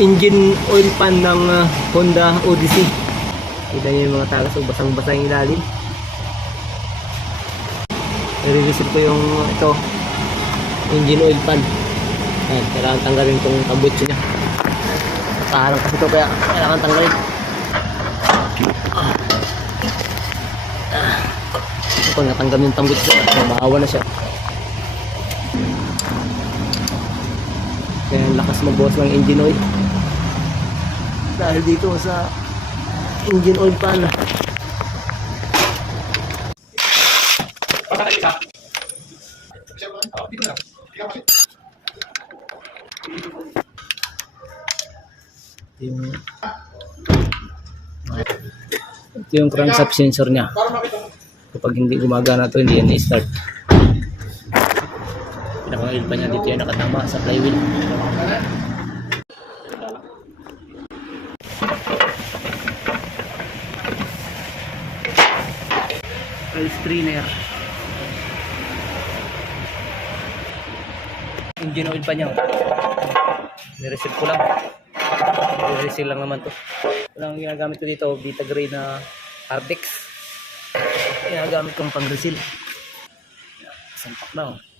engine oil pan ng Honda Odyssey. Kita nyo yung mga tagas, basang-basa yung ilalim. I-revisit ko yung ito, engine oil pan. Ayan, kailangan tanggalin itong kabutso nya. Nakaharang kasi ito, kaya kailangan tanggalin. Kung natanggal yung tambutso, mabahawa na siya. Kaya lakas magbuhos ng engine oil dahil dito sa engine oil pan. Ito yung crankshaft sensor niya. Kapag hindi gumagana ito, hindi yan i-start. Pinaka-oil pa niya dito yung nakatama sa flywheel. Oil strainer. Engine oil pa niya. Nireset ko lang. Nireset lang naman to. Walang ginagamit ko dito, Vita Gray na Hardex. Ginagamit kong pang-reseal. Sampak na oh.